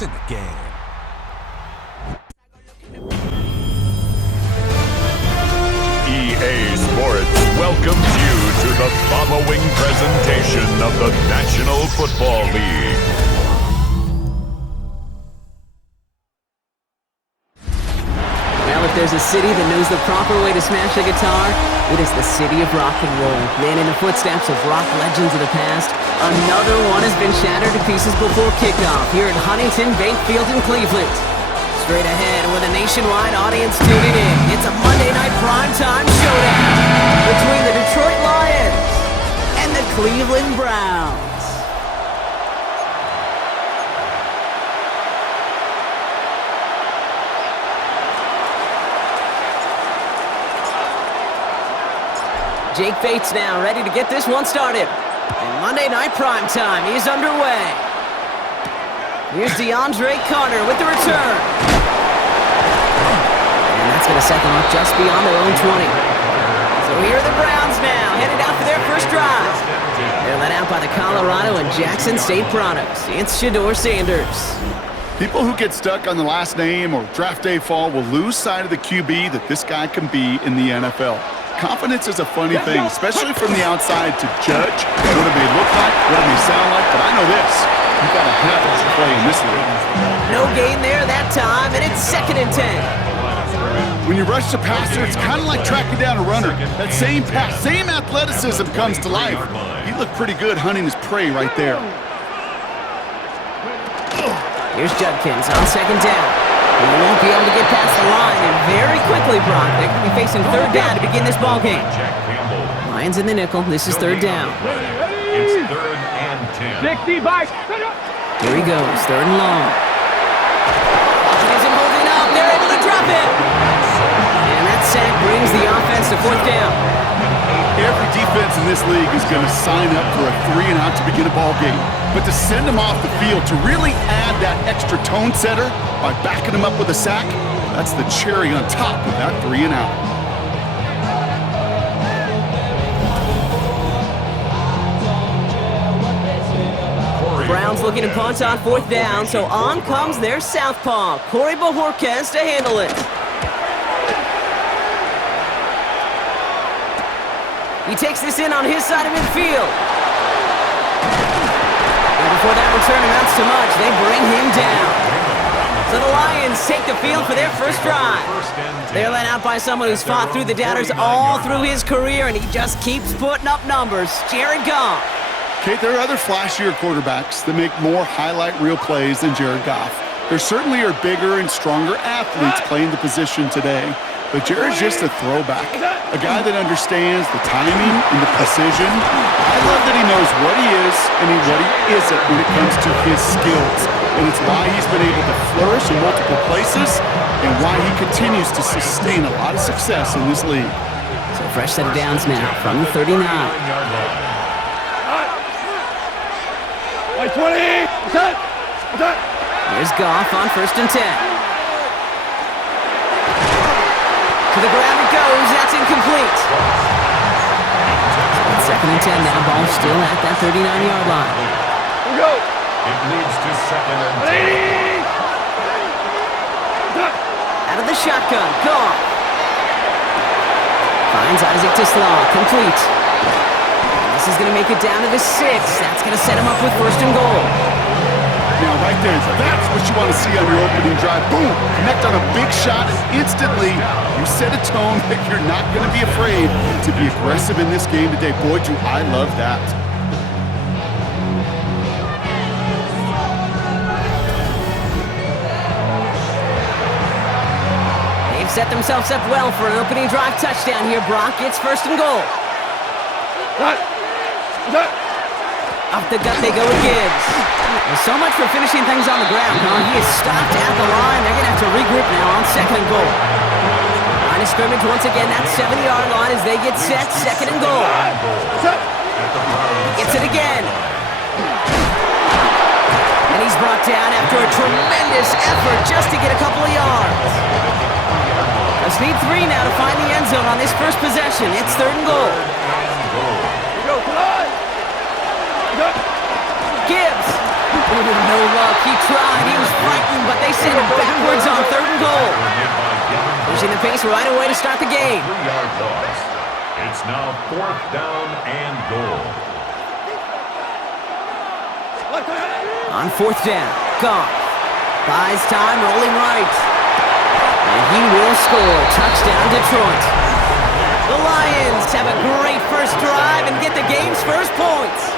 It's in the game. EA Sports welcomes you to the following presentation of the National Football League. Well, if there's a city that knows the proper way to smash a guitar, it is the city of rock and roll. Man, in the footsteps of rock legends of the past, another one has been shattered to pieces before kickoff here at Huntington Bank Field in Cleveland. Straight ahead with a nationwide audience tuning in, it's a Monday night primetime showdown between the Detroit Lions and the Cleveland Browns. Jake Bates now ready to get this one started. And Monday night primetime is underway. Here's DeAndre Carter with the return. And that's going to set them up just beyond their own 20. So here are the Browns now, headed out for their first drive. They're led out by the Colorado and Jackson State products. It's Shedeur Sanders. People who get stuck on the last name or draft day fall will lose sight of the QB that this guy can be in the NFL. Confidence is a funny thing, especially from the outside, to judge what it may look like, what it may sound like, but I know this. You've got to have it to play in this league. No gain there that time, and it's 2nd and 10. When you rush the passer, it's kind of like tracking down a runner. That same pass, same athleticism comes to life. He looked pretty good hunting his prey right there. Here's Judkins on 2nd down. He won't be able to get past the line, and very quickly, Brock, they could be facing 3rd down to begin this ballgame. Lions in the nickel. This is 3rd down. It's 3rd and 10. 60 bike. Here he goes, 3rd and long. Isn't holding up. They're able to drop it. And that sack brings the offense to 4th down. Every defense in this league is going to sign up for a 3-and-out to begin a ball game. But to send them off the field, to really add that extra tone setter by backing them up with a sack, that's the cherry on top of that 3-and-out. Browns looking to punt on 4th down, so on comes their southpaw, Corey Bojorquez, to handle it. He takes this in on his side of midfield. And before that return amounts to much, they bring him down. So the Lions take the field for their first drive. They're led out by someone who's fought through the doubters all through his career, and he just keeps putting up numbers. Jared Goff. Kate, there are other flashier quarterbacks that make more highlight reel plays than Jared Goff. There certainly are bigger and stronger athletes playing the position today, but Jared's just a throwback, a guy that understands the timing and the precision. I love that he knows what he is and what he isn't when it comes to his skills, and it's why he's been able to flourish in multiple places and why he continues to sustain a lot of success in this league. So fresh set of downs now from the 39. Like 20! Set! Here's Goff on 1st and 10. To the ground it goes. That's incomplete. It's 2nd and 10 now. Ball still at that 39-yard line. Here we go. It leads to 2nd and 10. Out of the shotgun. Goff. Finds Isaac Tislaw. Complete. This is going to make it down to the 6. That's going to set him up with 1st and goal. Now, right there, that's what you want to see on your opening drive. Boom! Connect on a big shot, and instantly you set a tone that you're not going to be afraid to be aggressive in this game today. Boy, do I love that. They've set themselves up well for an opening drive touchdown here, Brock. It's 1st and goal. Off the gut they go with Gibbs. Well, so much for finishing things on the ground, huh? He is stopped at the line. They're going to have to regroup now on 2nd and goal. Line of scrimmage once again, that 70-yard line as they get set. 2nd and goal. He gets it again. And he's brought down after a tremendous effort just to get a couple of yards. Let's need 3 now to find the end zone on this first possession. It's 3rd and goal. Here we go, come on! Gibbs. no luck. He tried. He was frightened, but they sent him backwards on 3rd and goal. Pushing the pace right away to start the game. 3-yard loss. It's now 4th down and goal. On 4th down, Goff buys time, rolling right. And he will score. Touchdown, Detroit. The Lions have a great first drive and get the game's first points.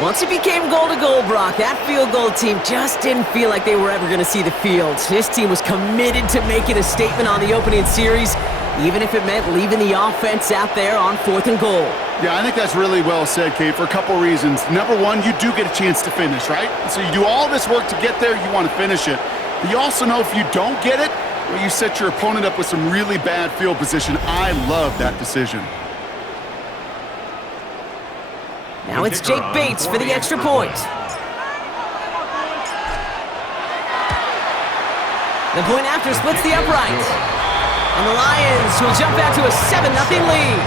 Once it became goal-to-goal, Brock, that field goal team just didn't feel like they were ever going to see the field. This team was committed to making a statement on the opening series, even if it meant leaving the offense out there on 4th and goal. Yeah, I think that's really well said, Kate, for a couple reasons. Number one, you do get a chance to finish, right? So you do all this work to get there, you want to finish it. But you also know if you don't get it, well, you set your opponent up with some really bad field position. I love that decision. Now it's Jake Bates for the extra point. The point after splits the upright. And the Lions will jump out to a 7-0 lead.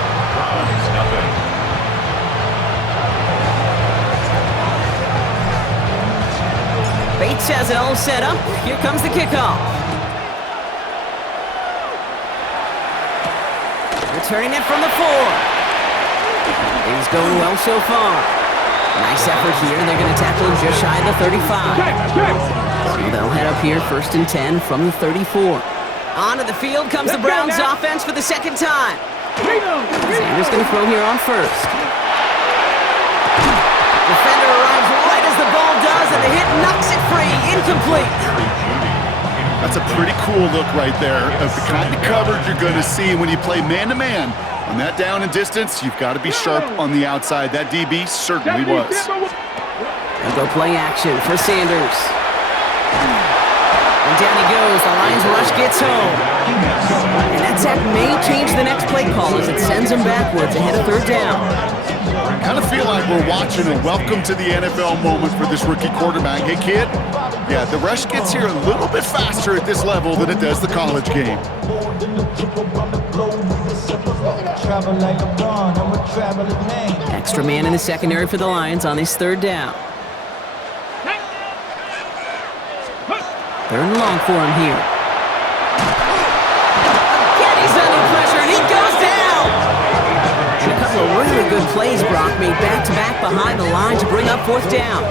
Bates has it all set up. Here comes the kickoff. Returning it from the 4. Things going well so far. Nice effort here. They're going to tackle him just shy of the 35. So they'll head up here 1st and 10 from the 34. Onto the field comes the Browns offense for the 2nd time. Sanders going to throw here on 1st. Defender arrives right as the ball does, and the hit knocks it free. Incomplete. That's a pretty cool look right there of the kind of coverage you're going to see when you play man-to-man. On that down and distance, you've got to be sharp on the outside. That DB certainly was. And go play action for Sanders. And down he goes. The Lions rush gets home. And that sack may change the next play call as it sends him backwards ahead of 3rd down. I kind of feel like we're watching a welcome to the NFL moment for this rookie quarterback. Hey, kid, yeah, the rush gets here a little bit faster at this level than it does the college game. Extra man in the secondary for the Lions on this 3rd down. 3rd and long for him here. Again, he's under pressure, and he goes down! And a couple of really good plays, Brock, made back-to-back behind the line to bring up 4th down.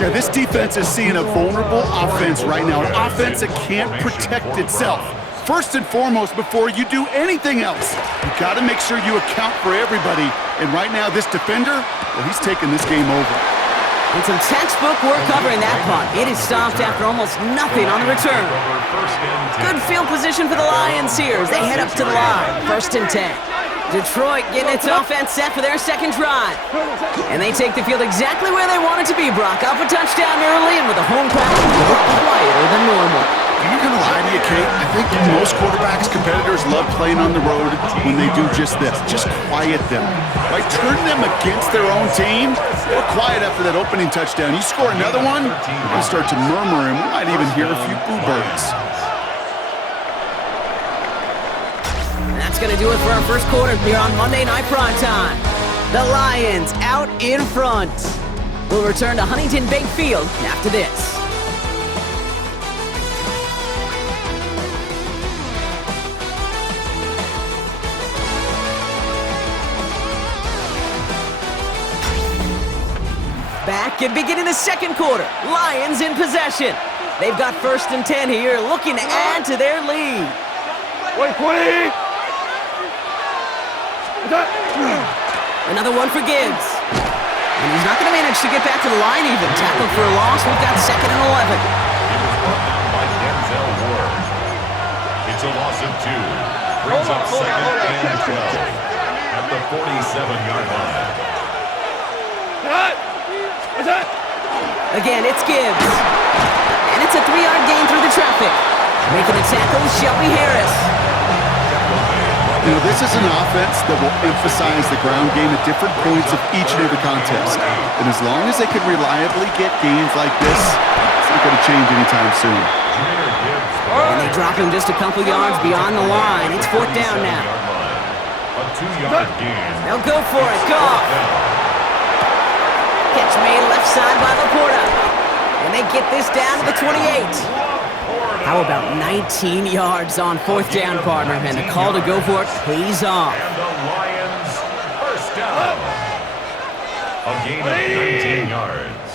Yeah, this defense is seeing a vulnerable offense right now, an offense that can't protect itself. First and foremost, before you do anything else, you got to make sure you account for everybody. And right now, this defender, well, he's taking this game over. And some textbook work covering that punt. It is stopped after almost nothing on the return. Good field position for the Lions here as they head up to the line. 1st and 10. Detroit getting its offense set for their 2nd drive. And they take the field exactly where they want it to be, Brock. Up a touchdown early and with a home crowd a little quieter than normal. I'm not going to lie to you, Kate. I think most quarterbacks, competitors love playing on the road when they do just this. Just quiet them. By turning them against their own team, they're quiet after that opening touchdown. You score another one, they're going to start to murmur, and we might even hear a few boo birds. That's going to do it for our first quarter here on Monday Night Primetime. The Lions out in front. We'll return to Huntington Bank Field after this. Back and beginning the 2nd quarter. Lions in possession. They've got 1st and 10 here, looking to add to their lead. Wait, 20! Another one for Gibbs. And he's not going to manage to get back to the line even. Tackle for a loss. We've got 2nd and 11. It's a loss of 2. Brings up 2nd and 12 at the 47-yard line. Again, it's Gibbs. And it's a 3-yard gain through the traffic. Making the tackle, Shelby Harris. You know, this is an offense that will emphasize the ground game at different points of each and every contest. And as long as they can reliably get gains like this, it's not going to change anytime soon. And they drop him just a couple yards beyond the line. It's 4th down now. A 2-yard gain. They'll go for it. Goff. Catch made side by Laporta. And they get this down to the 28. How about 19 yards on fourth down, partner? And the call to go for it pays off. And the Lions first down. A gain of 19 yards.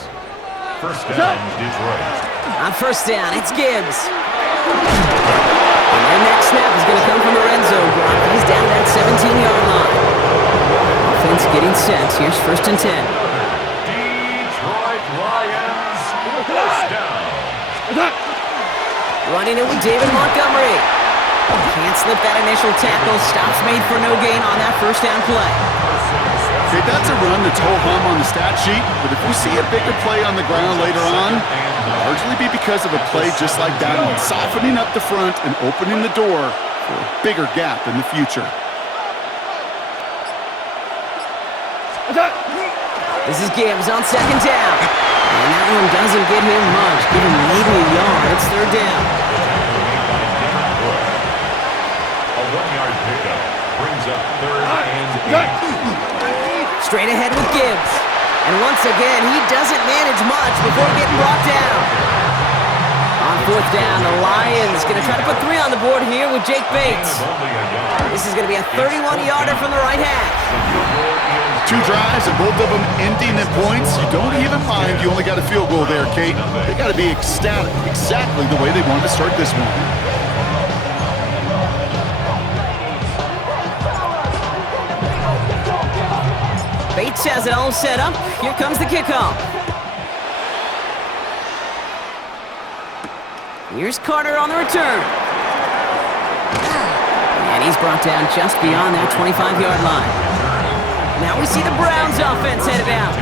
First down, Detroit. On first down, it's Gibbs. And their next snap is going to come from the red zone block. He's down that 17-yard line. Offense getting set. Here's first and 10. Detroit Lions first down. Running it with David Montgomery. Can't slip that initial tackle. Stops made for no gain on that first down play. Okay, that's a run that's ho-hum on the stat sheet, but if we see a bigger play on the ground later on, it'll largely be because of a play just like that one, softening up the front and opening the door for a bigger gap in the future. This is Gibbs on second down. And that one doesn't get him much. Give him maybe a yard. It's third down. A 1-yard pickup brings up third and 8. Straight ahead with Gibbs. And once again, he doesn't manage much before getting brought down. On fourth down, the Lions going to try to put 3 on the board here with Jake Bates. This is going to be a 31-yarder from the right half. 2 drives and both of them ending in points. You don't even mind you only got a field goal there, Kate. They got to be ecstatic, exactly the way they wanted to start this one. Bates has it all set up. Here comes the kickoff. Here's Carter on the return. And he's brought down just beyond that 25-yard line. Now we see the Browns offense headed out.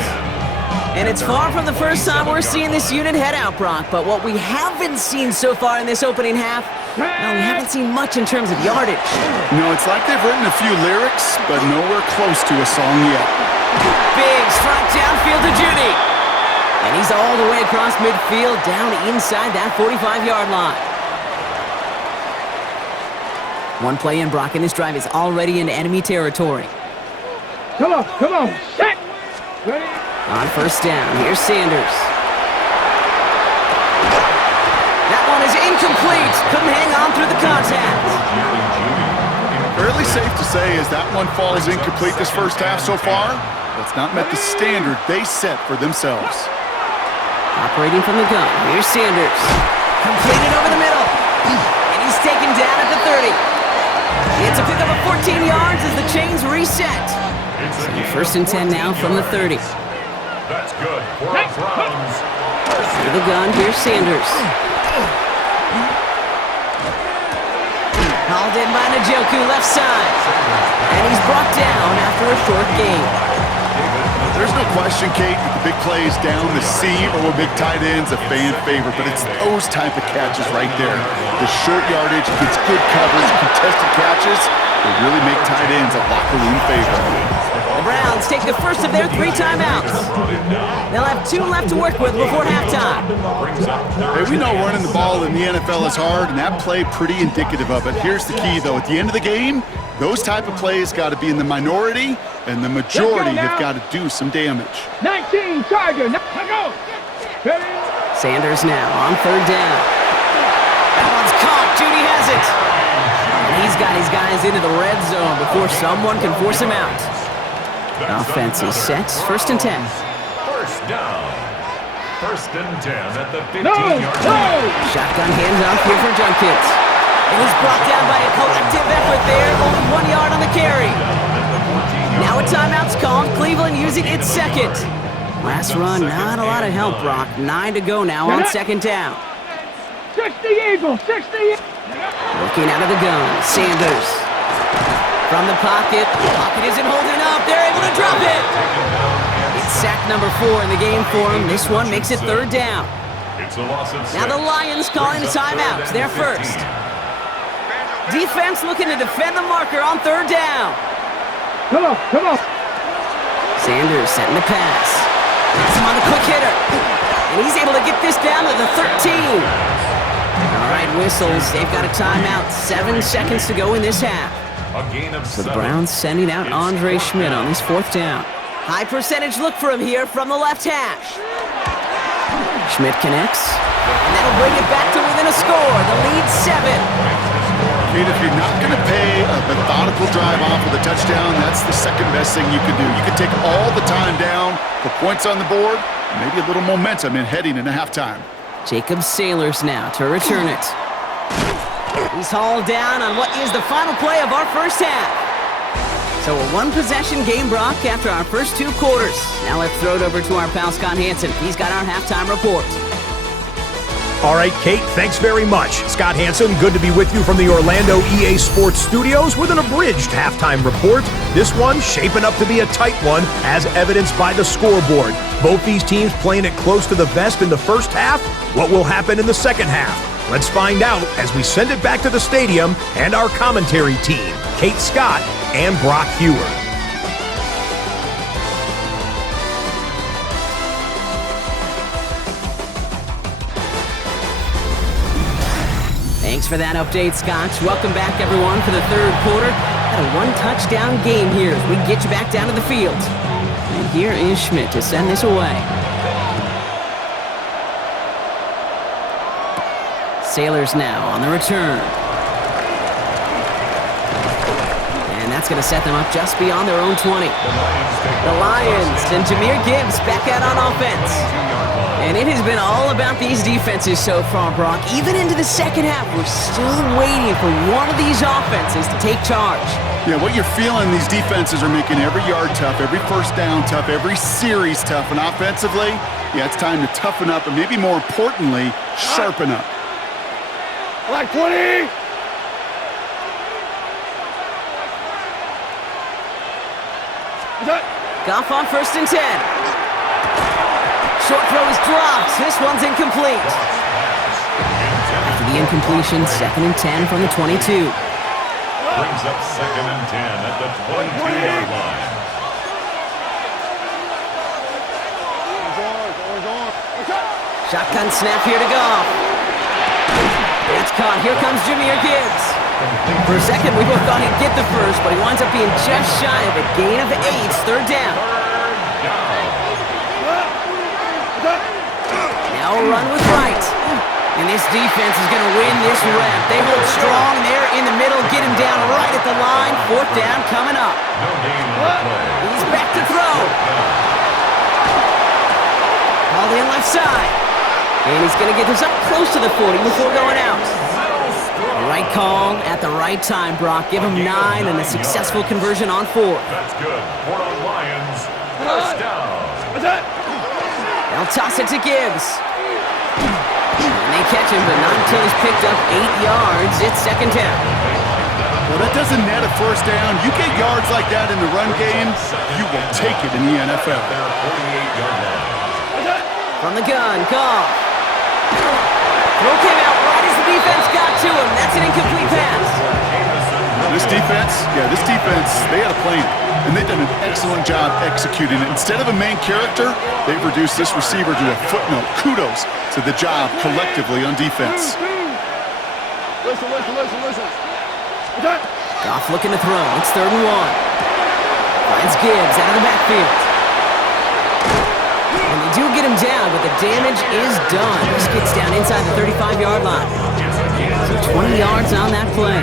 And it's far from the first time we're seeing this unit head out, Brock. But what we haven't seen so far in this opening half, no, we haven't seen much in terms of yardage. No, it's like they've written a few lyrics, but nowhere close to a song yet. Biggs front downfield to Judy. And he's all the way across midfield, down inside that 45-yard line. One play in, Brock, and this drive is already into enemy territory. Come on, set! Ready? On first down, here's Sanders. That one is incomplete. Couldn't hang on through the contact. Fairly safe to say as that one falls incomplete this first half so far, that's not met the standard they set for themselves. Operating from the gun, here's Sanders. Completed over the middle. And he's taken down at the 30. It's a pickup of 14 yards as the chains reset. So first and 10 now from the 30. That's good for the Browns. To the gun, here's Sanders. Hauled in by Njoku, left side. And he's brought down after a short gain. There's no question, Kate, that the big plays down the seam or big tight ends a fan favorite, but it's those type of catches right there. The short yardage gets good coverage, contested catches, they really make tight ends a locker room favorite. The Browns take the first of their 3 timeouts. They'll have 2 left to work with before halftime. Hey, we know running the ball in the NFL is hard, and that play pretty indicative of it. Here's the key, though. At the end of the game, those type of plays got to be in the minority, and the majority have got to do some damage. 19, Tiger, now go! Ready? Sanders now on third down. That one's caught. Judy has it. And he's got his guys into the red zone before someone can force him out. Offense is set. First and 10. First down. First and 10 at the 15-yard No! Shotgun handoff here for Junkins. And he's brought down by a collective effort there. Only 1 yard on the carry. Now a timeout's called. Cleveland using its second. Last run, not a lot of help, Brock. 9 to go now on second down. 60 Eagles, 60 Looking out of the gun, Sanders. From the pocket isn't holding up. They're able to drop it. It's sack number 4 in the game for him. This one makes it third down. It's a loss of 6. Now the Lions calling a timeout. They're first. Defense looking to defend the marker on third down. Come on. Sanders setting the pass. Gets him on the quick hitter. And he's able to get this down to the 13. All right, whistles. They've got a timeout. 7 seconds to go in this half. A gain of So the 7. Browns sending out Andre Schmidt on this fourth down. High percentage look for him here from the left hash. Schmidt connects. And that'll bring it back to within a score. The lead 7. Kate, if you're not going to pay a methodical drive off with a touchdown, that's the second best thing you can do. You can take all the time down, put points on the board, maybe a little momentum in heading into halftime. Jacob Sailors now to return it. He's hauled down on what is the final play of our first half. So a one-possession game, Brock, after our first 2 quarters. Now let's throw it over to our pal Scott Hansen. He's got our halftime report. All right, Kate, thanks very much. Scott Hansen, good to be with you from the Orlando EA Sports Studios with an abridged halftime report. This one shaping up to be a tight one, as evidenced by the scoreboard. Both these teams playing it close to the vest in the first half. What will happen in the second half? Let's find out as we send it back to the stadium and our commentary team, Kate Scott and Brock Hewer. Thanks for that update, Scott. Welcome back, everyone, for the third quarter. Got a one-touchdown game here as we get you back down to the field. And here is Schmidt to send this away. Sailors now on the return. And that's going to set them up just beyond their own 20. The Lions and Jahmyr Gibbs back out on offense. And it has been all about these defenses so far, Brock. Even into the second half, we're still waiting for one of these offenses to take charge. Yeah, what you're feeling, these defenses are making every yard tough, every first down tough, every series tough. And offensively, yeah, it's time to toughen up and maybe more importantly, sharpen up. Black 20! Goff on 1st and 10. Short throw is dropped. This one's incomplete. After the incompletion, 2nd and 10 from the 22. Brings up 2nd and 10 at the 22-yard line. Shotgun snap here to Goff. That's caught. Here comes Jahmyr Gibbs. For a second, we both thought he'd get the first, but he winds up being just shy of a gain of 8. 3rd down. Now a run with Wright. And this defense is going to win this rep. They hold strong there in the middle, get him down right at the line. 4th down coming up. He's back to throw. Called in left side. And he's going to get this up close to the 40 before going out. The right call at the right time, Brock. Give him 9 and a successful conversion on 4. That's good. For the Lions, first down. They'll toss it to Gibbs. And they catch him, but not until he's picked up 8 yards. It's 2nd down. Well, that doesn't net a first down. You get yards like that in the run game, you will take it in the NFL. Their 48-yard line. From the gun, Goff. Throw came out right as the defense got to him. That's an incomplete pass. This defense, they had a plan, and they've done an excellent job executing it. Instead of a main character, they've reduced this receiver to a footnote. Kudos to the job collectively on defense. Listen. Goff looking to throw. It's 3rd and 1. Finds Gibbs out of the backfield. And they do get him down, but the damage is done. This gets down inside the 35-yard line. So 20 yards on that play.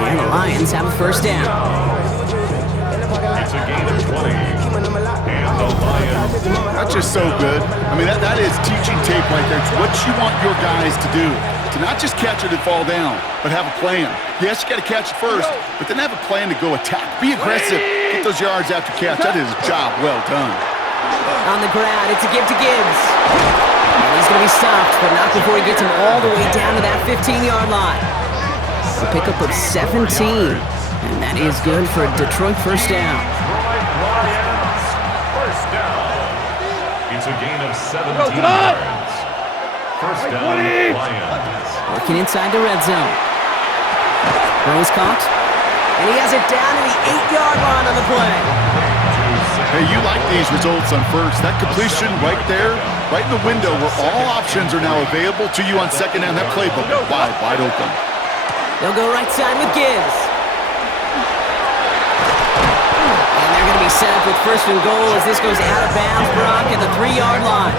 And the Lions have a first down. It's a gain of 20. And the Lions. That's just so good. I mean, that is teaching tape right there. It's what you want your guys to do. To not just catch it and fall down, but have a plan. Yes, you got to catch it first, but then have a plan to go attack. Be aggressive. Get those yards after catch. That is a job well done. On the ground, it's a give to Gibbs. And he's going to be stopped, but not before he gets him all the way down to that 15-yard line. A pickup of 17, and that is good for a Detroit first down. Lions, first down. It's a gain of 17 yards. First down, Lions. Working inside the red zone. Throws caught, and he has it down to the 8-yard line on the play. Hey, you like these results on first. That completion right there, right in the window where all options are now available to you on second down. That playbook is wide open. They'll go right side with Gibbs. And they're going to be set up with 1st and goal as this goes out of bounds, Brock, at the 3-yard line.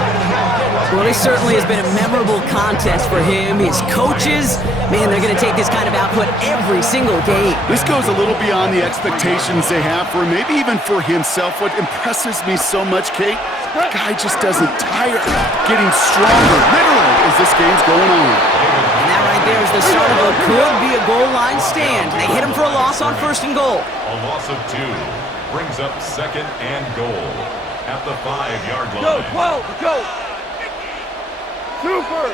Well, this certainly has been a memorable contest for him. His coaches, man, they're going to take this kind of output every single game. This goes a little beyond the expectations they have for him, maybe even for himself. What impresses me so much, Kate, the guy just doesn't tire. Getting stronger, literally, as this game's going on. And that right there is the start of what could be a goal line stand. They hit him for a loss on 1st and goal. A loss of 2 brings up 2nd and goal at the 5-yard line. Go, 12, go. Super.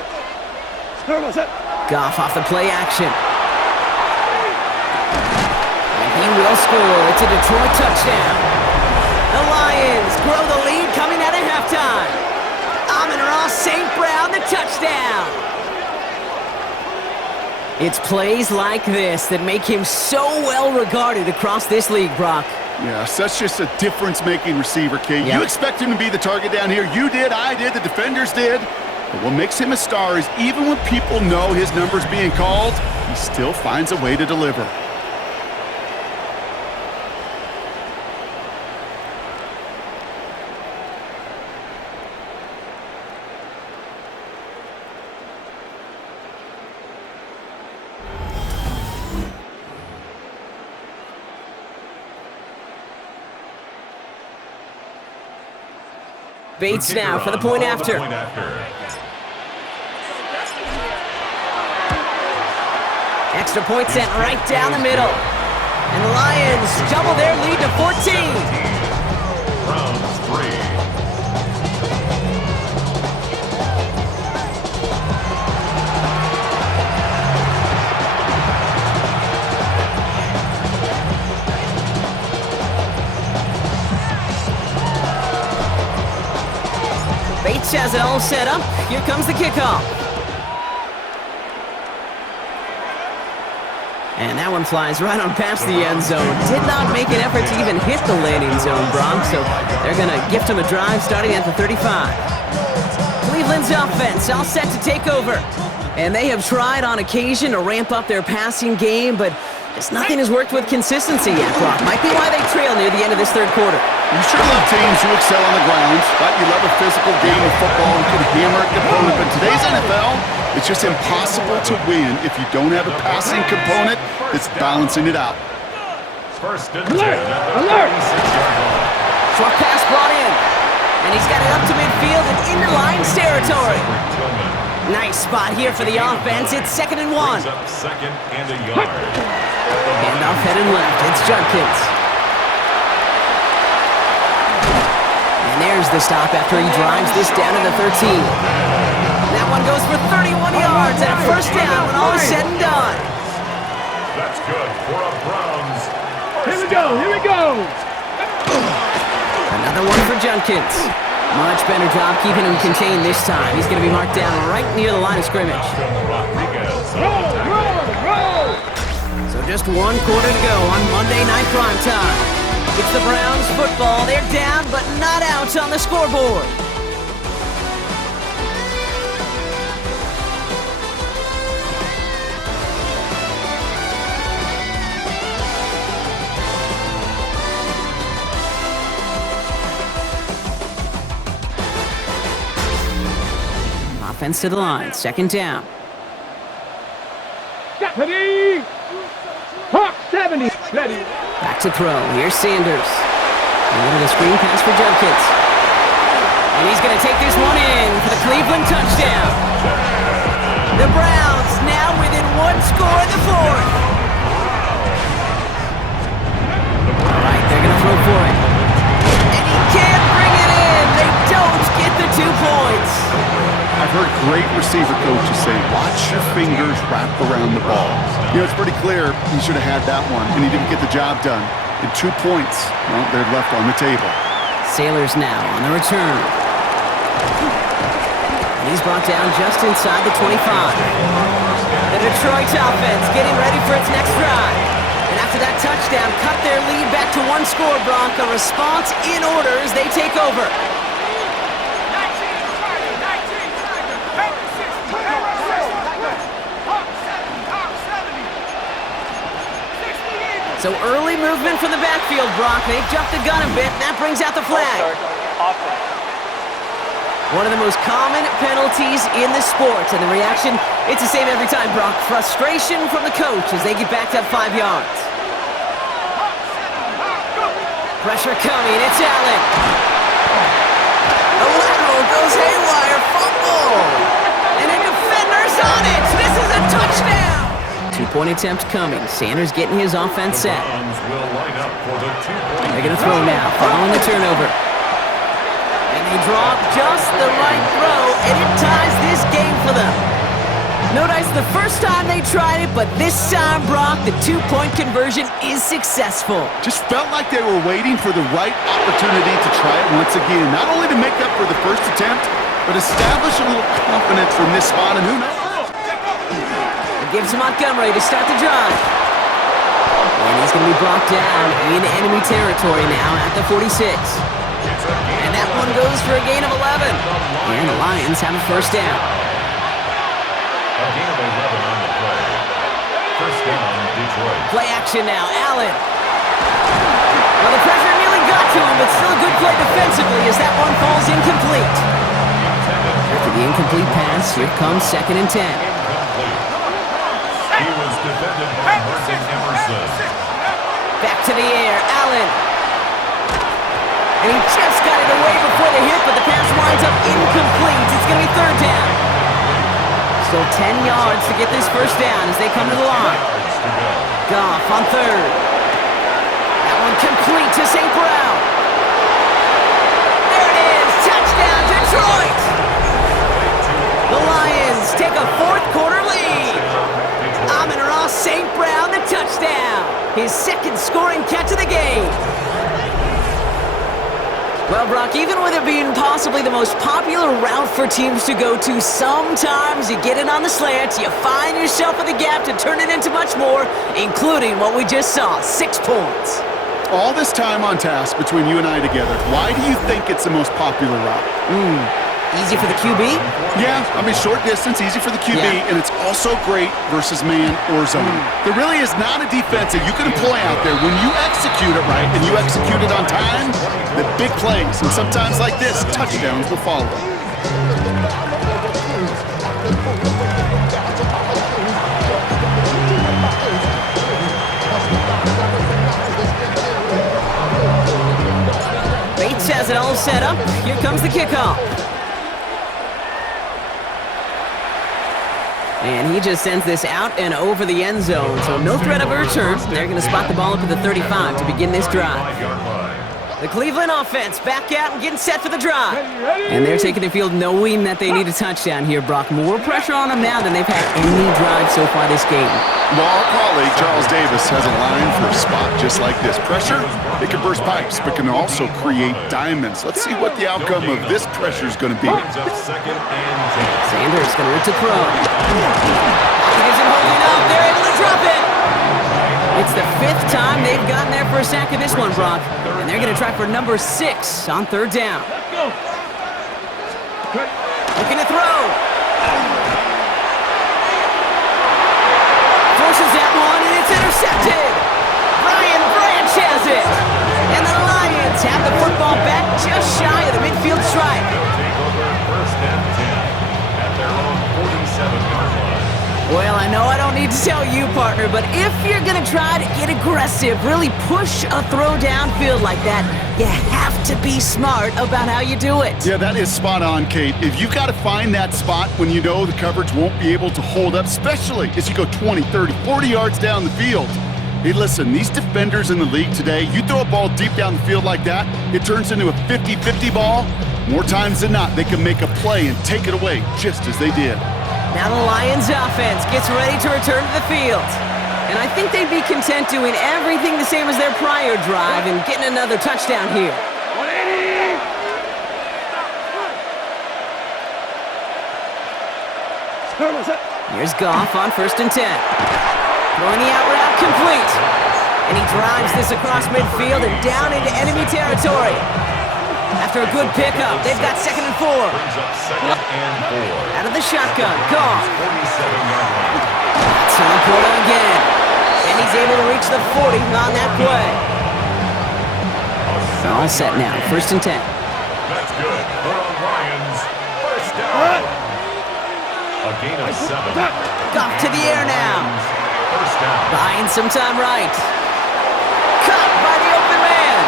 Goff off the play action. And he will score. It's a Detroit touchdown. The Lions grow the lead coming out of halftime. Amon-Ra St. Brown, the touchdown. It's plays like this that make him so well regarded across this league, Brock. Yeah, that's just a difference-making receiver, Kate. Yep. You expect him to be the target down here. You did, I did, the defenders did. But what makes him a star is even when people know his number's being called, he still finds a way to deliver. Bates now for the point after. Extra point sent right down the middle. And the Lions double their lead to 14. Browns 3. Bates has it all set up. Here comes the kickoff. And that one flies right on past the end zone. Did not make an effort to even hit the landing zone, Brock, so they're going to gift him a drive starting at the 35. Cleveland's offense all set to take over. And they have tried on occasion to ramp up their passing game, but just nothing has worked with consistency yet, Brock. Might be why they trail near the end of this third quarter. You sure love teams who excel on the ground, right? You love a physical game of football and can hammer a component, but today's NFL, it's just impossible to win if you don't have a passing component that's balancing it out. First and 10 at the 36-yard line. Short pass brought in, and he's got it up to midfield and into Lions territory. Nice spot here for the offense. It's 2nd and 1. Brings up 2nd and a yard. Handoff headed left. It's Judkins. And there's the stop after he drives this down to the 13. That one goes for 31 yards and a first down when all is said and done. That's good for a Browns. Here we go, here we go. Another one for Judkins. Much better job keeping him contained this time. He's going to be marked down right near the line of scrimmage. Roll. So just 1 quarter to go on Monday Night Primetime. It's the Browns football. They're down, but not out on the scoreboard. Offense to the line, 2nd down. Ready. Hawk 70. Ready. Back to throw. Here's Sanders. And a screen pass for Judkins. And he's going to take this one in for the Cleveland touchdown. The Browns now within 1 score in the 4th. All right, they're going to throw for it. And he can't bring it in. They don't get the 2 points. I've heard great receiver coaches say, watch your fingers wrap around the ball. You know, it's pretty clear he should have had that one, and he didn't get the job done. And 2 points, well, they're left on the table. Sailors now on the return. And he's brought down just inside the 25. The Detroit offense getting ready for its next drive. And after that touchdown, cut their lead back to 1 score, Brock. A response in order as they take over. So early movement from the backfield, Brock. They've jumped the gun a bit. That brings out the flag. One of the most common penalties in the sport, and the reaction, it's the same every time, Brock. Frustration from the coach as they get backed up 5 yards. Pressure coming, it's Allen. The lateral goes haywire, fumble! And a defender's on it! This is a touchdown! 2-point attempt coming. Sanders getting his offense set. They're going to throw now, following the turnover. And they draw just the right throw, and it ties this game for them. Notice the first time they tried it, but this time, Brock, the 2-point conversion is successful. Just felt like they were waiting for the right opportunity to try it once again. Not only to make up for the first attempt, but establish a little confidence from this spot, and who knows? It gives to Montgomery to start the drive. And he's going to be brought down in enemy territory now at the 46. And that one goes for a gain of 11. And the Lions have a first down. A gain of 11 on the play. First down, Detroit. Play action now, Allen. Well, the pressure nearly got to him, but still a good play defensively as that one falls incomplete. After the incomplete pass, here comes 2nd and 10. He was defended by Martin Emerson. Back to the air, Allen. And he just got it away before the hit, but the pass winds up incomplete. It's going to be 3rd down. Still 10 yards to get this first down as they come to the line. Goff on 3rd. That one complete to St. Brown. There it is. Touchdown, Detroit. The Lions take a 4th quarter lead. Amon-Ra St. Brown, the touchdown. His 2nd scoring catch of the game. Well, Brock, even with it being possibly the most popular route for teams to go to, sometimes you get it on the slants, you find yourself in the gap to turn it into much more, including what we just saw, 6 points. All this time on task between you and I together, why do you think it's the most popular route? Easy for the QB? Yeah, I mean, short distance, easy for the QB, and it's also great versus man or zone. There really is not a defense that you can employ out there when you execute it right and you execute it on time, the big plays, and sometimes like this, touchdowns will follow. Bates has it all set up. Here comes the kickoff. And he just sends this out and over the end zone. So no threat of a return. They're going to spot the ball up at the 35 to begin this drive. The Cleveland offense back out and getting set for the drive. And they're taking the field knowing that they need a touchdown here, Brock. More pressure on them now than they've had any drive so far this game. Well, our colleague, Charles Davis, has a line for a spot just like this. Pressure, it can burst pipes, but can also create diamonds. Let's see what the outcome of this pressure is going to be. Sanders going to look to throw. He isn't holding up. They're able to drop it. It's the 5th time they've gotten there for a sack in this one, Brock. And they're going to try for number 6 on 3rd down. Looking to throw. Forces that one, and it's intercepted. Brian Branch has it. And the Lions have the football back just shy of the midfield stripe. First and 10 at their own 47-yard line. Well, I know I don't need to tell you, partner, but if you're going to try to get aggressive, really push a throw downfield like that, you have to be smart about how you do it. Yeah, that is spot on, Kate. If you've got to find that spot when you know the coverage won't be able to hold up, especially as you go 20, 30, 40 yards down the field. Hey, listen, these defenders in the league today, you throw a ball deep down the field like that, it turns into a 50-50 ball. More times than not, they can make a play and take it away just as they did. Now the Lions offense gets ready to return to the field. And I think they'd be content doing everything the same as their prior drive and getting another touchdown here. Here's Goff on 1st and 10. Throwing the out route complete. And he drives this across midfield and down into enemy territory. After a good pickup, they've got 2nd and 4. Out of the shotgun, Goff. That's on the corner again. And he's able to reach the 40 on that play. All set now, 1st and 10. That's good for the Lions. A gain of 7. Goff to the air now. First down. Buying some time right. Caught by the open man.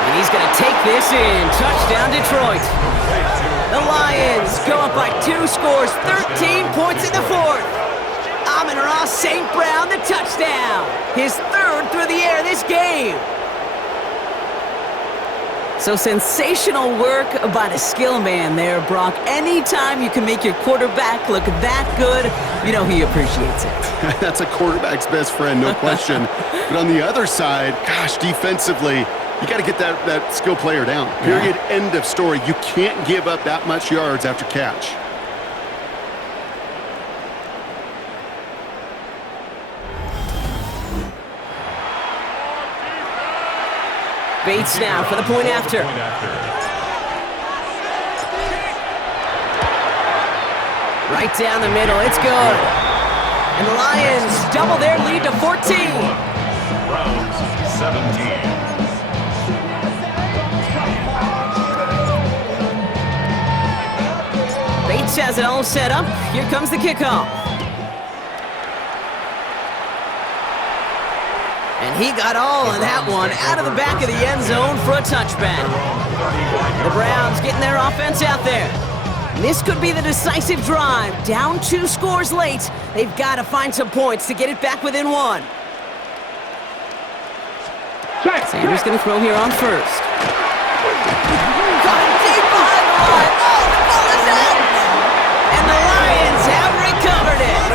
And he's going to take this in. Touchdown, Detroit. The Lions go up by 2 scores, 13 points in the fourth. Amon-Ra St. Brown, the touchdown. His 3rd through the air this game. So sensational work by the skill man there, Brock. Anytime you can make your quarterback look that good, you know he appreciates it. That's a quarterback's best friend, no question. But on the other side, gosh, defensively, you got to get that skill player down. Period. Yeah. End of story. You can't give up that much yards after catch. Bates now for the point after. Right down the middle, it's good. And the Lions double their lead to 14. Browns 17. Bates has it all set up. Here comes the kickoff. And he got all of that one out of the back of the end zone for a touchback. The Browns getting their offense out there. This could be the decisive drive. Down 2 scores late. They've got to find some points to get it back within 1. Sanders going to throw here on first. Got it deep behind the line. Oh, the ball is out! And the Lions have recovered it.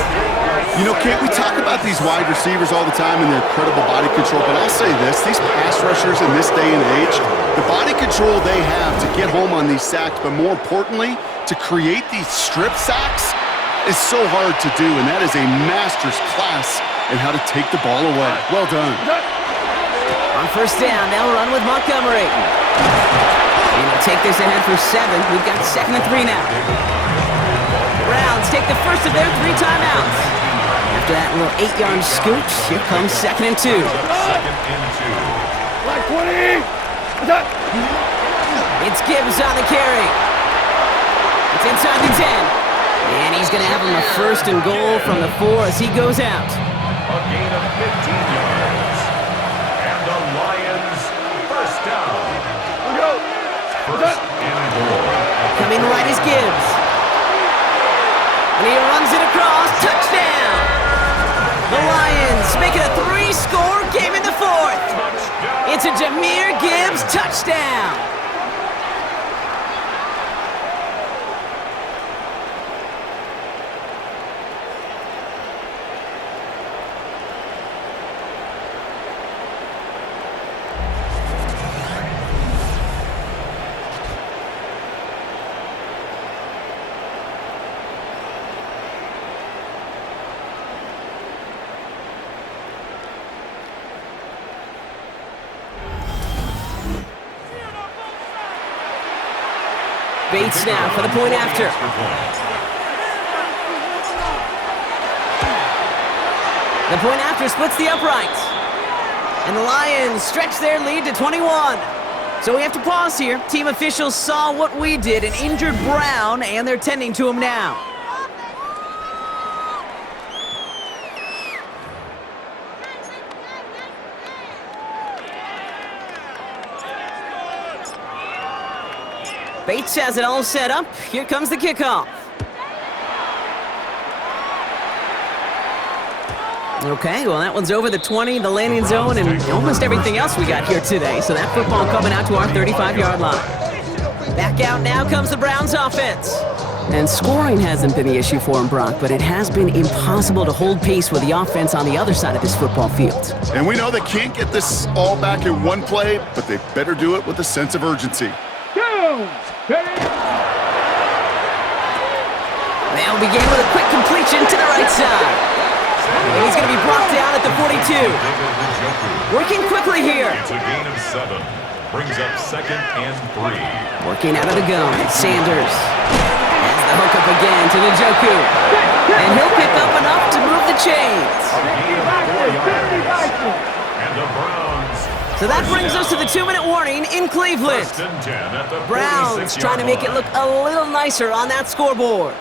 You know, Kate, we talk about these wide receivers all the time and their incredible body control, but I'll say this, these pass rushers in this day and age, the body control they have to get home on these sacks, but more importantly, to create these strip sacks is so hard to do, and that is a master's class in how to take the ball away. Well done. On first down, they'll run with Montgomery. And they'll take this ahead for 7. We've got 2nd and 3 now. Browns take the first of their 3 timeouts. After that little 8-yard scoop, here comes 2nd and 2. Like 20. It's Gibbs on the carry. It's inside the 10. And he's going to have him a 1st and goal from the 4 as he goes out. A gain of 15 yards. And the Lions first down. First and goal. Coming right is Gibbs. And he runs it across. Touchdown! The Lions make it a 3-score game in the 4th. It's a Jahmyr Gibbs touchdown. Bates now for the point after. The point after splits the uprights. And the Lions stretch their lead to 21. So we have to pause here. Team officials saw what we did and injured Brown, and they're tending to him now. Bates has it all set up. Here comes the kickoff. Okay, well, that one's over the 20, the landing zone, and almost everything else we got here today. So that football coming out to our 35-yard line. Back out now comes the Browns offense. And scoring hasn't been the issue for him, Brock, but it has been impossible to hold pace with the offense on the other side of this football field. And we know they can't get this all back in one play, but they better do it with a sense of urgency. They'll begin with a quick completion to the right side. And he's going to be brought down at the 42. Working quickly here. It's a gain of 7. Brings up 2nd and 3. Working out of the gun. Sanders has the hook up again to Njoku. And he'll pick up enough to move the chains. A gain of 4 yards. And the Browns. So that brings us to the 2-minute warning in Cleveland. First and 10 at the Browns 46-yard trying to make it line. look a little nicer on that scoreboard.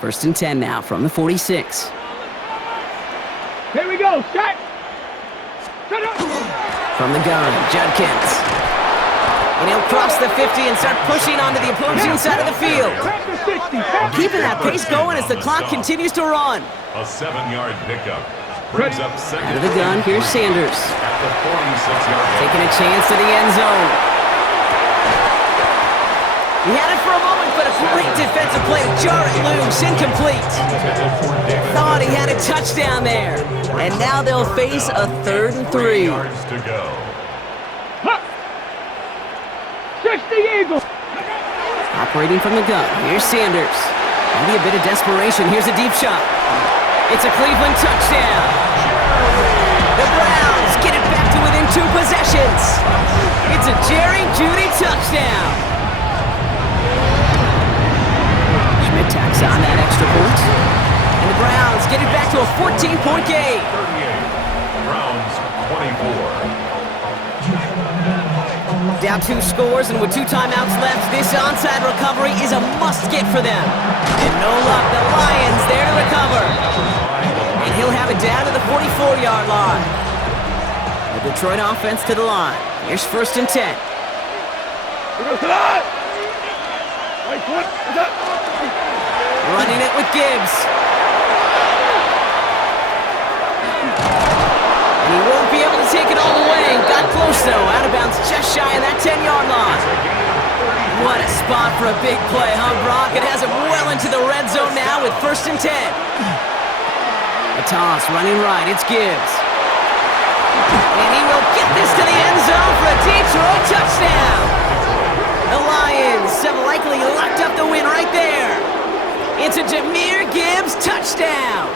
First and 10 now from the 46. Here we go. Shot. Shut up. From the gun, Judkins. And he'll cross the 50 and start pushing onto the opposing side of the field. Back to 60. Keeping that pace going as the clock continues to run. A 7-yard pickup. Brings up second. Out of the gun, here's Sanders. At the 46-yard line. Taking a chance to the end zone. He had it for a moment, but a great defensive play to jar it loose. Incomplete. Thought he had a touchdown there. And now they'll face a 3rd and 3. 3 yards to go. 60 Eagles. Operating from the gun, here's Sanders. Maybe a bit of desperation. Here's a deep shot. It's a Cleveland touchdown. The Browns get it back to within 2 possessions. It's a Jerry Jeudy touchdown. Schmidt tacks on that extra point. And the Browns get it back to a 14-point game. 38. Browns 24. Down 2 scores, and with 2 timeouts left, this onside recovery is a must-get for them. And no luck, the Lions there to recover. And he'll have it down to the 44-yard line. The Detroit offense to the line. Here's 1st and 10. Running it with Gibbs. And he won't be able to take it all the way. Got close, though. Out of bounds just shy of that 10-yard line. What a spot for a big play, huh, Brock? It has him well into the red zone now with 1st and 10. A toss running right. It's Gibbs. And he will get this to the end zone for a Detroit touchdown. The Lions have likely locked up the win right there. It's a Jahmyr Gibbs touchdown.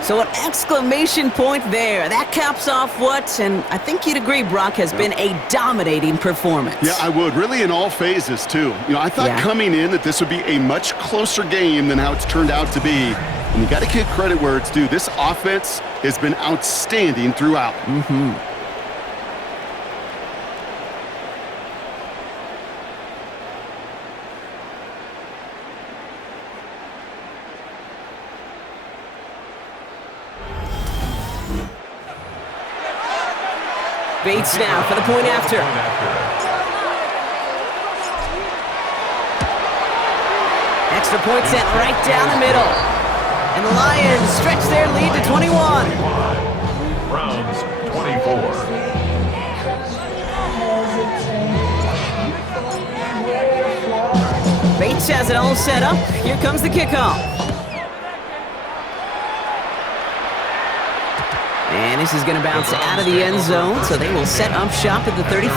So an exclamation point there. That caps off what, and I think you'd agree, Brock, has been a dominating performance. Yeah, I would. Really in all phases, too. You know, I thought coming in that this would be a much closer game than how it's turned out to be. And you got to give credit where it's due. This offense has been outstanding throughout. Bates now for the point after. Extra point sent right down the middle. And the Lions stretch their lead to 21. Browns 24. Bates has it all set up. Here comes the kickoff. And this is going to bounce out of the end zone, so they will set up shop at the 35.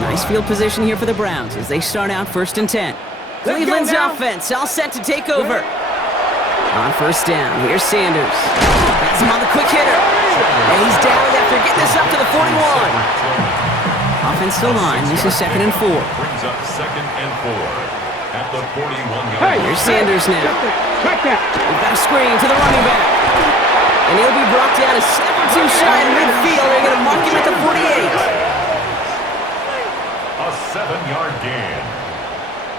Nice field position here for the Browns as they start out 1st and 10. Cleveland's offense all set to take over. On 1st down, here's Sanders. Has him on the quick hitter. And he's down after getting this up to the 41. Offense to line, this is 2nd and 4. Brings up 2nd and 4 at the 41-yard line. Here's Sanders now. Check that. We've got a screen to the running back. And he'll be brought down a step or 2 shy in midfield. They're going to mark him at the 48. A 7-yard gain.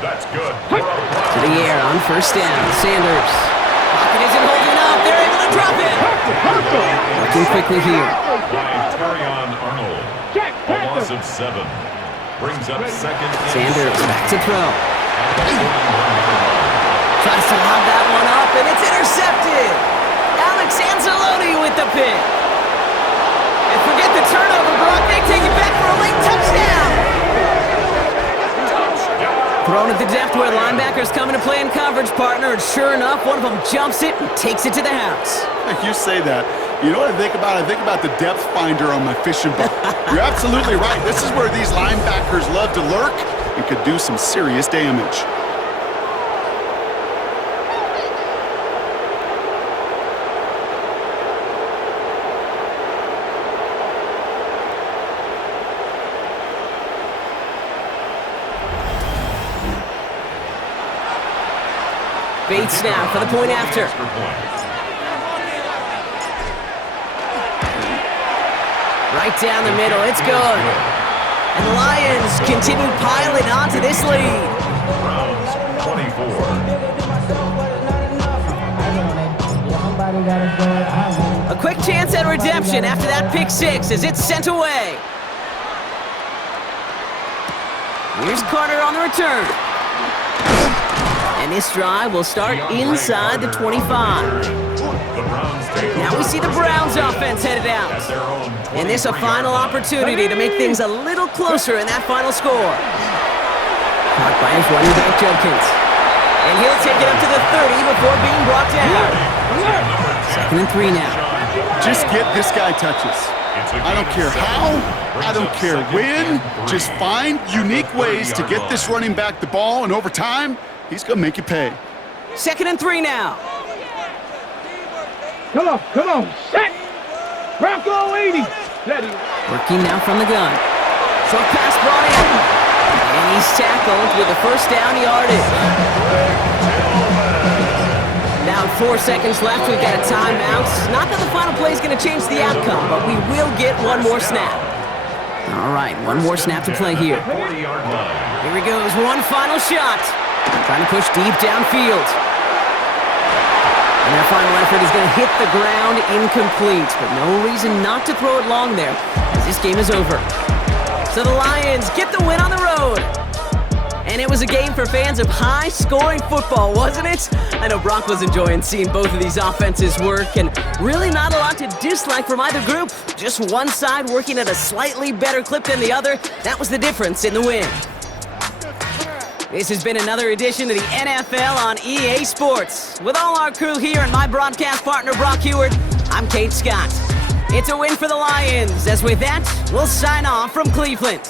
That's good. To the air on 1st down. Sanders. Pocket isn't holding up. They're able to drop it. Working quickly here. By Terrion Arnold. A loss of 7. Brings up 2nd and Sanders 7. back to throw. At the 41-yard line. Tries to lob that one up, and it's intercepted. Alex Anzalone with the pick. And forget the turnover, Brock. They take it back for a late touchdown. Thrown at the depth where linebackers come into play in coverage, partner. And sure enough, one of them jumps it and takes it to the house. You say that. You know what I think about? I think about the depth finder on my fishing boat. You're absolutely right. This is where these linebackers love to lurk and could do some serious damage. Bates now for the point after. Right down the middle, it's good. And the Lions continue piling onto this lead. Browns 24. A quick chance at redemption after that pick six as it's sent away. Here's Carter on the return. And this drive will start inside the 25. Now we see the Browns offense headed out. And this a final opportunity to make things a little closer in that final score. Caught by his running back Judkins. And he'll take it up to the 30 before being brought down. 2nd and 3 now. Just get this guy touches. I don't care how, I don't care when. Just find unique ways to get this running back the ball, and over time, he's going to make you pay. 2nd and 3 now. Come on, set! Bronco 80! Steady. Working now from the gun. Short pass brought in. And he's tackled with the first down yardage. Now 4 seconds left, we've got a timeout. Not that the final play is going to change the outcome, but we will get one more snap. All right, one more snap to play here. Here he goes, one final shot. Trying to push deep downfield. And their final effort is going to hit the ground incomplete, but no reason not to throw it long there, as this game is over. So the Lions get the win on the road. And it was a game for fans of high-scoring football, wasn't it? I know Brock was enjoying seeing both of these offenses work, and really not a lot to dislike from either group. Just one side working at a slightly better clip than the other. That was the difference in the win. This has been another edition of the NFL on EA Sports. With all our crew here and my broadcast partner, Brock Heward, I'm Kate Scott. It's a win for the Lions, as with that, we'll sign off from Cleveland.